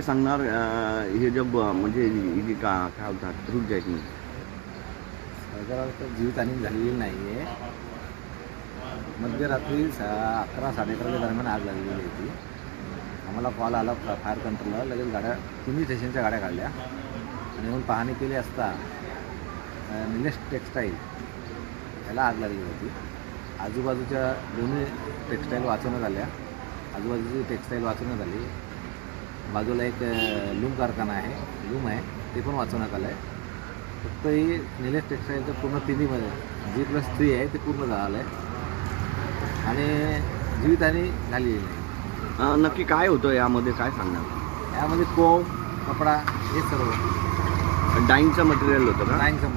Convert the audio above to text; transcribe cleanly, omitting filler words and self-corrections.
काय सांगणार हे जे म्हणजे ही जी काय बोलतात रूट आहे की साधारणतः जीवितहानी झालेली नाही आहे. मध्यरात्री 11-11:30 दरम्यान आग लागलेली होती. आम्हाला कॉल आला फायर कंट्रोलला. लगेच गाड्या तिन्ही स्टेशनच्या गाड्या काढल्या आणि येऊन पाहणी केली असता निलेश टेक्स्टाईल याला आग लागली होती. आजूबाजूच्या दोन्ही टेक्स्टाईल वाचवण्यात आल्या. आजूबाजूची टेक्स्टाईल वाचवण्यात आली. बाजूला एक लूम कारखाना आहे, लूम आहे, ते पण वाचवण्यात आलं आहे. फक्त ही निलेश टेक्स्टाईलचं पूर्ण तिन्हीमध्ये G+3 आहे ते पूर्ण झालं आहे आणि जीवितहानी झालेली नाही. नक्की काय होतं यामध्ये काय सांगणार? यामध्ये कोंब, कपडा हे सर्व डाईंगचं मटेरियल होतं का? डाईंगचं